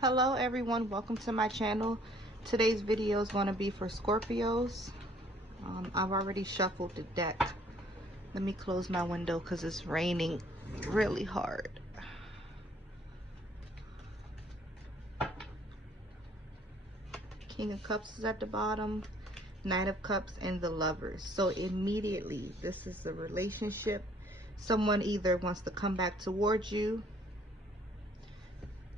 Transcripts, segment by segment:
Hello everyone, welcome to my channel. Today's video is going to be for Scorpios. I've already shuffled the deck. Let me close my window because it's raining really hard. King of Cups is at the bottom, Knight of Cups, and the Lovers. So immediately, this is the relationship. Someone either wants to come back towards you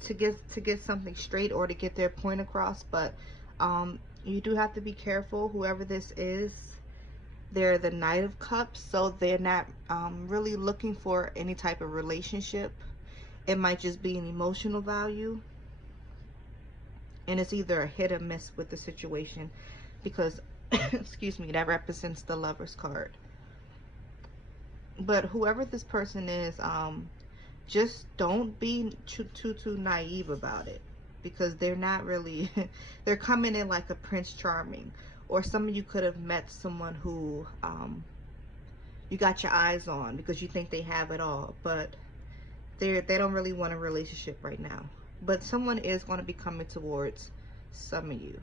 to get something straight or to get their point across, but you do have to be careful. Whoever this is, they're the Knight of Cups, so they're not really looking for any type of relationship. It might just be an emotional value, and it's either a hit or miss with the situation because excuse me, that represents the Lovers card. But whoever this person is, just don't be too naive about it, because they're not really they're coming in like a Prince Charming, or some of you could have met someone who you got your eyes on because you think they have it all, but they don't really want a relationship right now. But someone is going to be coming towards some of you,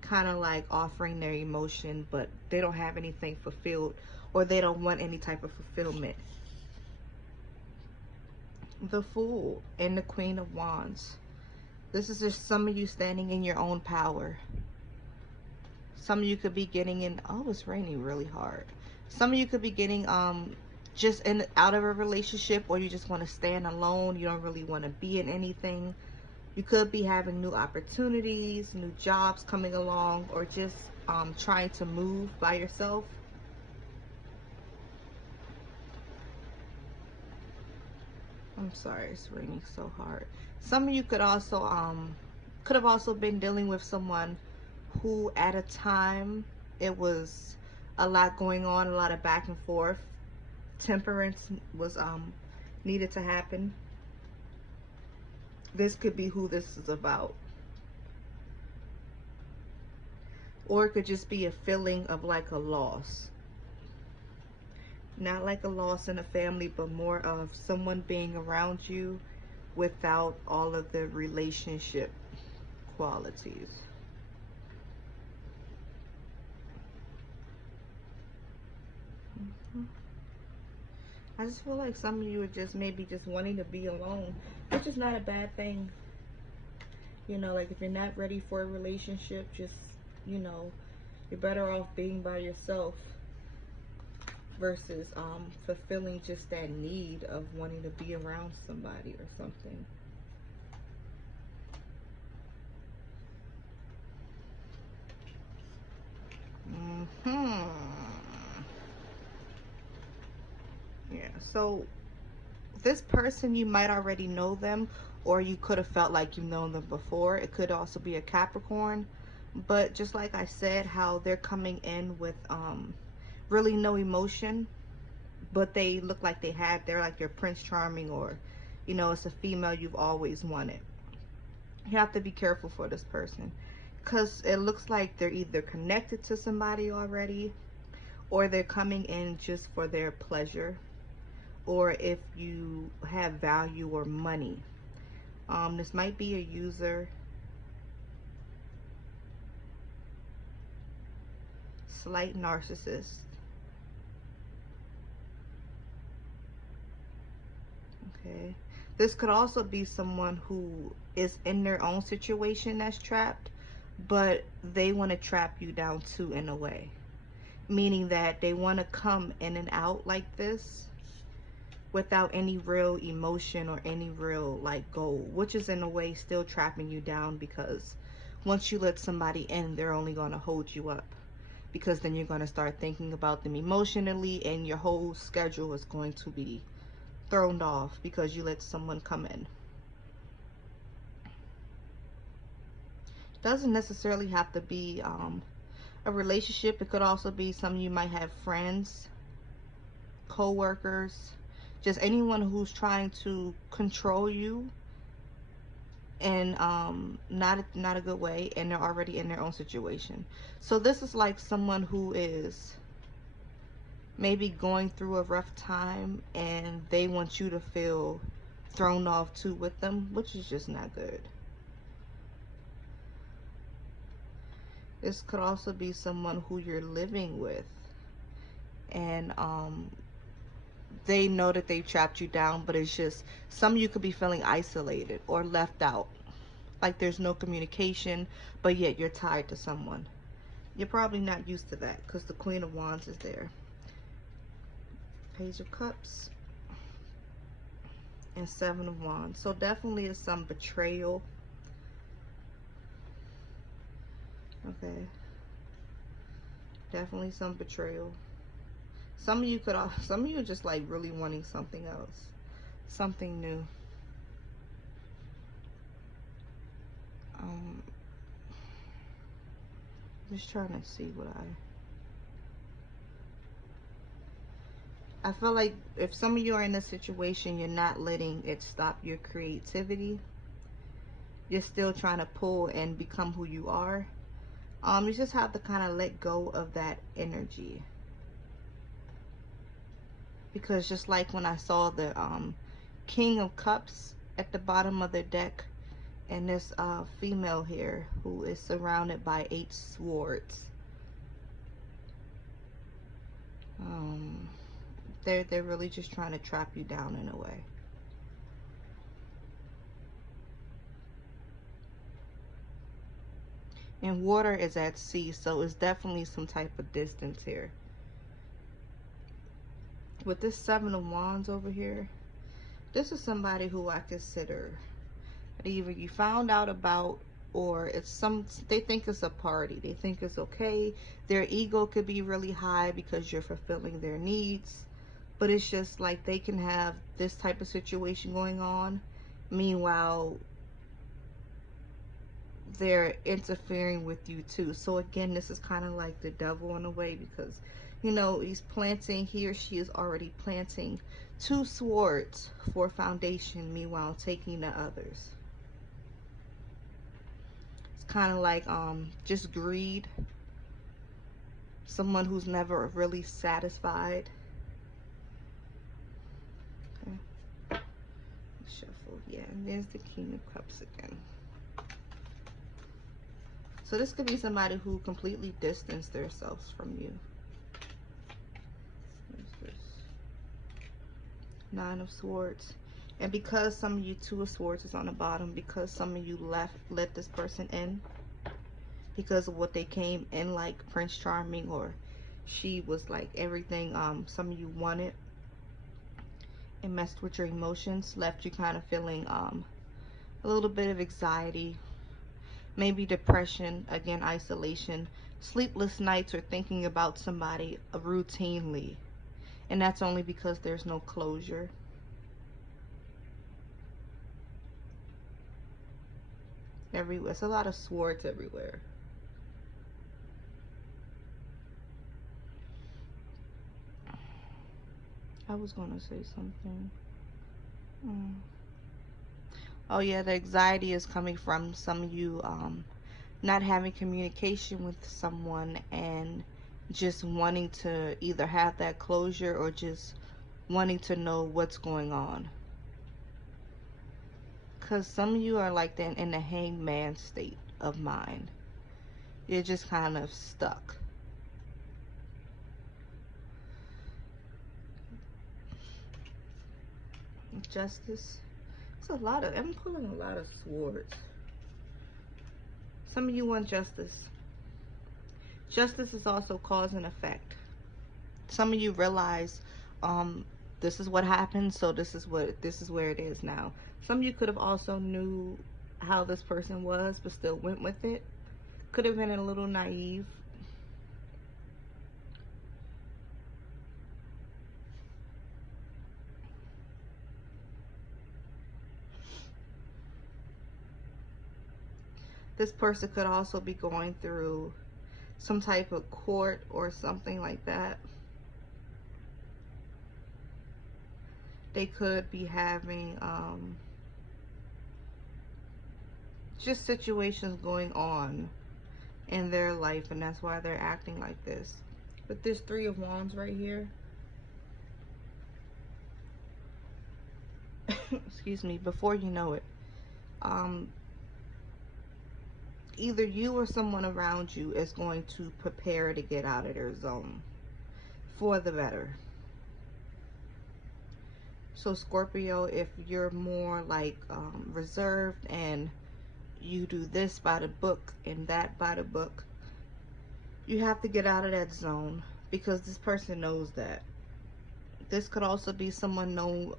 kind of like offering their emotion, but they don't have anything fulfilled, or they don't want any type of fulfillment. The Fool and the Queen of Wands. This is just some of you standing in your own power. Some of you could be getting in, oh, it's raining really hard. Some of you could be getting just out of a relationship, or you just want to stand alone. You don't really want to be in anything. You could be having new opportunities, new jobs coming along, or just trying to move by yourself. I'm sorry, it's raining so hard. Some of you could also have also been dealing with someone who at a time it was a lot going on, a lot of back and forth. Temperance was needed to happen. This could be who this is about. Or it could just be a feeling of like a loss. Not like a loss in a family, but more of someone being around you without all of the relationship qualities. I just feel like some of you are just maybe just wanting to be alone, which is not a bad thing. You know, like if you're not ready for a relationship, just, you know, you're better off being by yourself versus fulfilling just that need of wanting to be around somebody or something. Yeah, so this person, you might already know them, or you could have felt like you've known them before. It could also be a Capricorn, but just like I said, how they're coming in with really no emotion, but they look like they're like your Prince Charming, or you know, it's a female you've always wanted. You have to be careful for this person, because it looks like they're either connected to somebody already, or they're coming in just for their pleasure, or if you have value or money. This might be a user, slight narcissist. Okay, this could also be someone who is in their own situation that's trapped, but they want to trap you down too, in a way, meaning that they want to come in and out like this without any real emotion or any real like goal, which is in a way still trapping you down, because once you let somebody in, they're only going to hold you up, because then you're going to start thinking about them emotionally, and your whole schedule is going to be thrown off because you let someone come in. Doesn't necessarily have to be a relationship. It could also be some, you might have friends, co-workers, just anyone who's trying to control you, and not a good way, and they're already in their own situation. So this is like someone who is maybe going through a rough time, and they want you to feel thrown off too with them, which is just not good. This could also be someone who you're living with, and they know that they've trapped you down, but it's just some of you could be feeling isolated or left out, like there's no communication, but yet you're tied to someone. You're probably not used to that because the Queen of Wands is there. Page of Cups and Seven of Wands. So definitely is some betrayal. Okay. Definitely some betrayal. Some of you are just like really wanting something else. Something new. I'm just trying to see what I feel like if some of you are in this situation, you're not letting it stop your creativity. You're still trying to pull and become who you are. You just have to kind of let go of that energy. Because just like when I saw the King of Cups at the bottom of the deck, and this female here who is surrounded by 8 swords. They're really just trying to trap you down in a way. And water is at sea, so it's definitely some type of distance here. With this Seven of Wands over here, this is somebody who I consider that either you found out about, or it's they think it's a party. They think it's okay. Their ego could be really high because you're fulfilling their needs. But it's just like they can have this type of situation going on. Meanwhile, they're interfering with you too. So again, this is kind of like the devil in a way, because you know he or she is already planting 2 swords for foundation, meanwhile taking the others. It's kind of like just greed. Someone who's never really satisfied. Okay. Shuffle. Yeah, and there's the King of Cups again. So this could be somebody who completely distanced themselves from you. What's this? 9 of Swords. And because some of you, 2 of Swords is on the bottom, because some of you let this person in because of what they came in like, Prince Charming, or she was like everything some of you wanted, and messed with your emotions, left you kind of feeling a little bit of anxiety, maybe depression, again isolation, sleepless nights, or thinking about somebody routinely, and that's only because there's no closure. Everywhere, it's a lot of swords everywhere. I was going to say something. Oh yeah, the anxiety is coming from some of you not having communication with someone and just wanting to either have that closure or just wanting to know what's going on. Because some of you are like in the hangman state of mind. You're just kind of stuck. Justice. It's a lot of, I'm pulling a lot of swords. Some of you want justice. Justice is also cause and effect. Some of you realize this is what happened, so this is where it is now. Some of you could have also knew how this person was but still went with it. Could have been a little naive. This person could also be going through some type of court or something like that. They could be having just situations going on in their life, and that's why they're acting like this. But this 3 of Wands right here, excuse me, before you know it, um, either you or someone around you is going to prepare to get out of their zone for the better. So Scorpio, if you're more like reserved and you do this by the book and that by the book, you have to get out of that zone because this person knows that. This could also be someone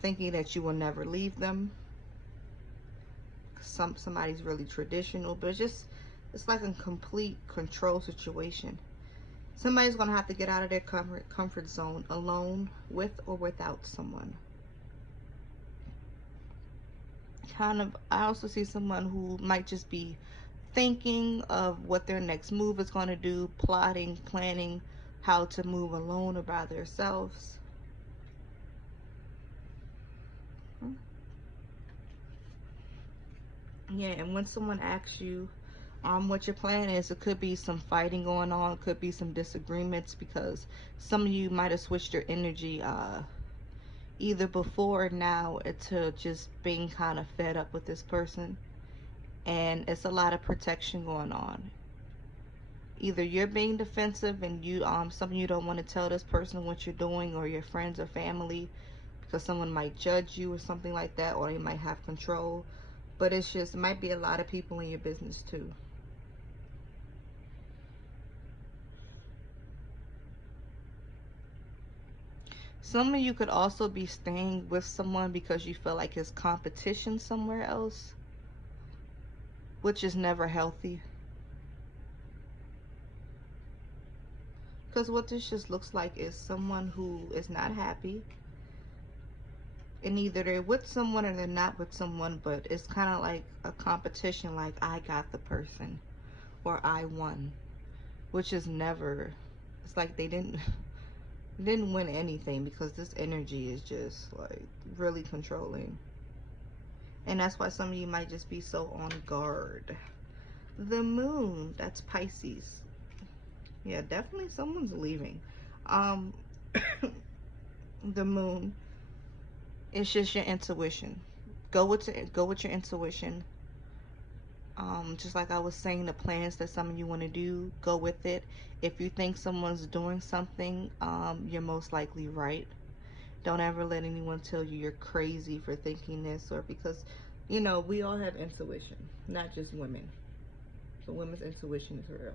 thinking that you will never leave them. Somebody's really traditional, but it's like a complete control situation. Somebody's gonna have to get out of their comfort zone alone, with or without someone. I also see someone who might just be thinking of what their next move is going to do, plotting, planning how to move alone or by themselves. Yeah, and when someone asks you what your plan is, it could be some fighting going on, it could be some disagreements because some of you might have switched your energy either before or now to just being kind of fed up with this person, and it's a lot of protection going on. Either you're being defensive and some of you don't want to tell this person what you're doing, or your friends or family, because someone might judge you or something like that, or they might have control. But it's just, it might be a lot of people in your business too. Some of you could also be staying with someone because you feel like it's competition somewhere else, which is never healthy. Because what this just looks like is someone who is not happy, and either they're with someone or they're not with someone, but it's kind of like a competition, like I got the person or I won, which is never, it's like they didn't win anything, because this energy is just like really controlling. And that's why some of you might just be so on guard. The moon, that's Pisces. Yeah, definitely someone's leaving. Um the moon, it's just your intuition. Go with your intuition. Just like I was saying, the plans that some of you want to do, go with it. If you think someone's doing something, you're most likely right. Don't ever let anyone tell you you're crazy for thinking this, or because, we all have intuition, not just women. So women's intuition is real.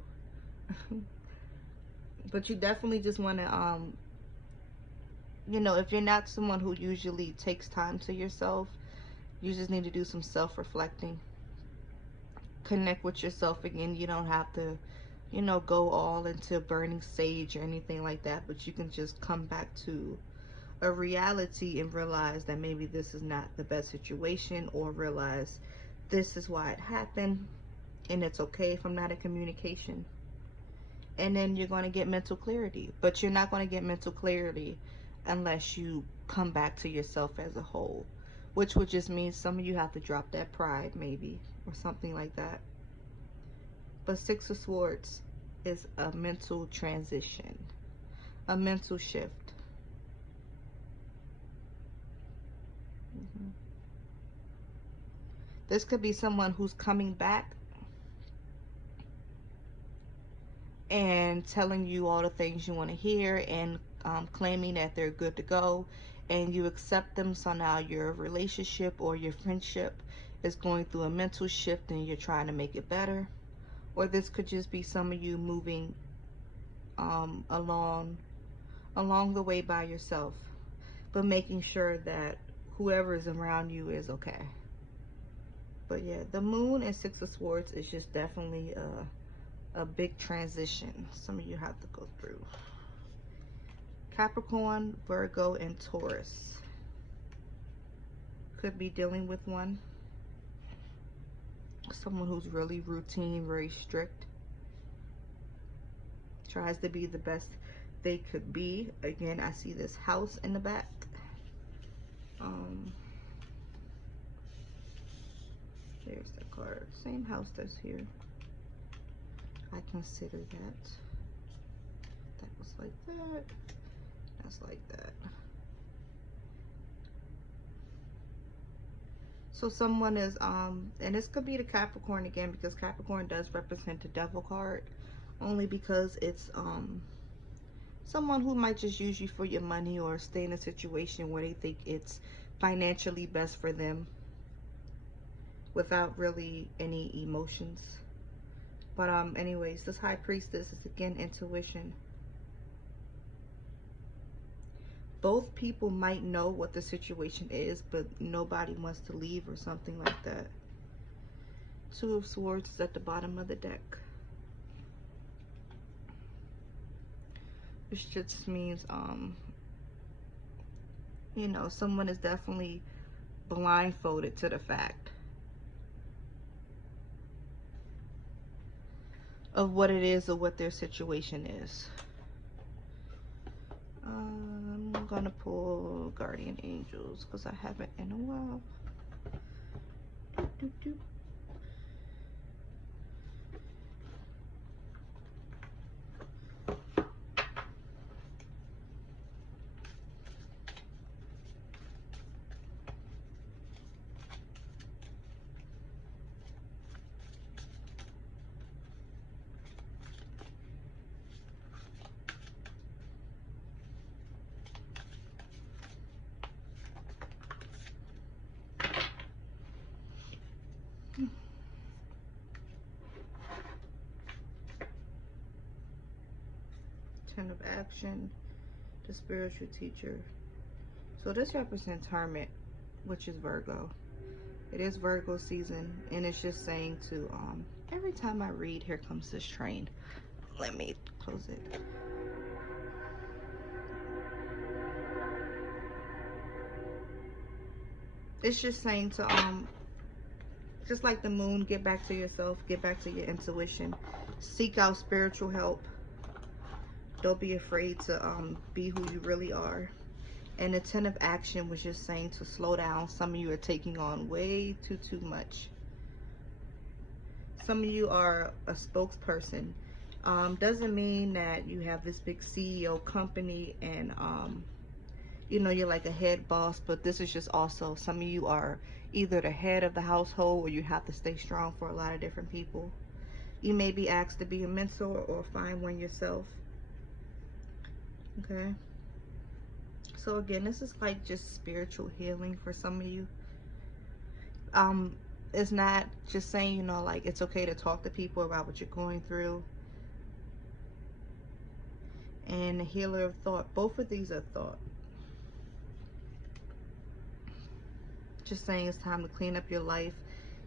But you definitely just want to, if you're not someone who usually takes time to yourself, you just need to do some self-reflecting. Connect with yourself again. You don't have to, go all into burning sage or anything like that, but you can just come back to a reality and realize that maybe this is not the best situation, or realize this is why it happened, and it's okay if I'm not in communication. And then you're going to get mental clarity, but you're not going to get mental clarity unless you come back to yourself as a whole, which would just mean some of you have to drop that pride maybe, or something like that. But Six of Swords is a mental transition, a mental shift. This could be someone who's coming back and telling you all the things you want to hear, and claiming that they're good to go, and you accept them. So now your relationship or your friendship is going through a mental shift and you're trying to make it better. Or this could just be some of you moving along the way by yourself, but making sure that whoever is around you is okay. But yeah, the moon and Six of Swords is just definitely a big transition some of you have to go through. Capricorn, Virgo, and Taurus. Could be dealing with one. Someone who's really routine, very strict. Tries to be the best they could be. Again, I see this house in the back. There's the card. Same house that's here. I consider that. That was like that. That's like that. So someone is, and this could be the Capricorn again, because Capricorn does represent the Devil card, only because it's, someone who might just use you for your money or stay in a situation where they think it's financially best for them without really any emotions. But anyways, this High Priestess is again intuition. Both people might know what the situation is, but nobody wants to leave or something like that. Two of Swords is at the bottom of the deck, which just means you know, someone is definitely blindfolded to the fact of what it is or what their situation is. I'm gonna pull Guardian Angels because I haven't in a while. Doop, doop. 10 of Action, the Spiritual Teacher. So this represents Hermit, which is Virgo. It is Virgo season, and it's just saying to, every time I read, here comes this train. Let me close it. It's just saying to, just like the moon, get back to yourself, get back to your intuition, seek out spiritual help. Don't be afraid to be who you really are. And the 10 of Action was just saying to slow down. Some of you are taking on way too much. Some of you are a spokesperson. Doesn't mean that you have this big CEO company and you know, you're like a head boss, but this is just also, some of you are either the head of the household or you have to stay strong for a lot of different people. You may be asked to be a mentor or find one yourself. Okay. So again, this is like just spiritual healing for some of you. It's not just saying, you know, like it's okay to talk to people about what you're going through. And the Healer of Thought, both of these are thought. Just saying it's time to clean up your life.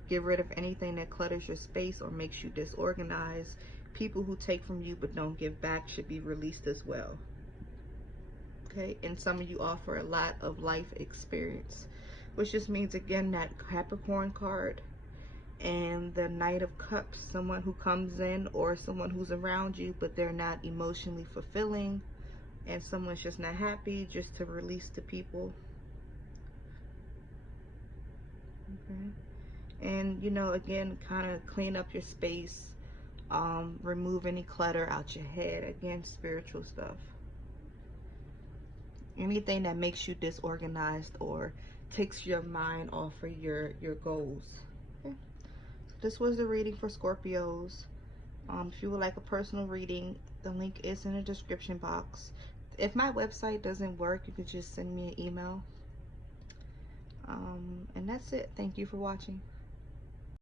Get rid of anything that clutters your space or makes you disorganized. People who take from you but don't give back should be released as well. Okay, and some of you offer a lot of life experience, which just means again that Capricorn card and the Knight of Cups, someone who comes in or someone who's around you but they're not emotionally fulfilling, and someone's just not happy, just to release the people. Okay. And you know, again, kind of clean up your space, remove any clutter out your head. Again, spiritual stuff. Anything that makes you disorganized or takes your mind off of your goals. Okay. So this was the reading for Scorpios. If you would like a personal reading, the link is in the description box. If my website doesn't work, you could just send me an email. And that's it. Thank you for watching.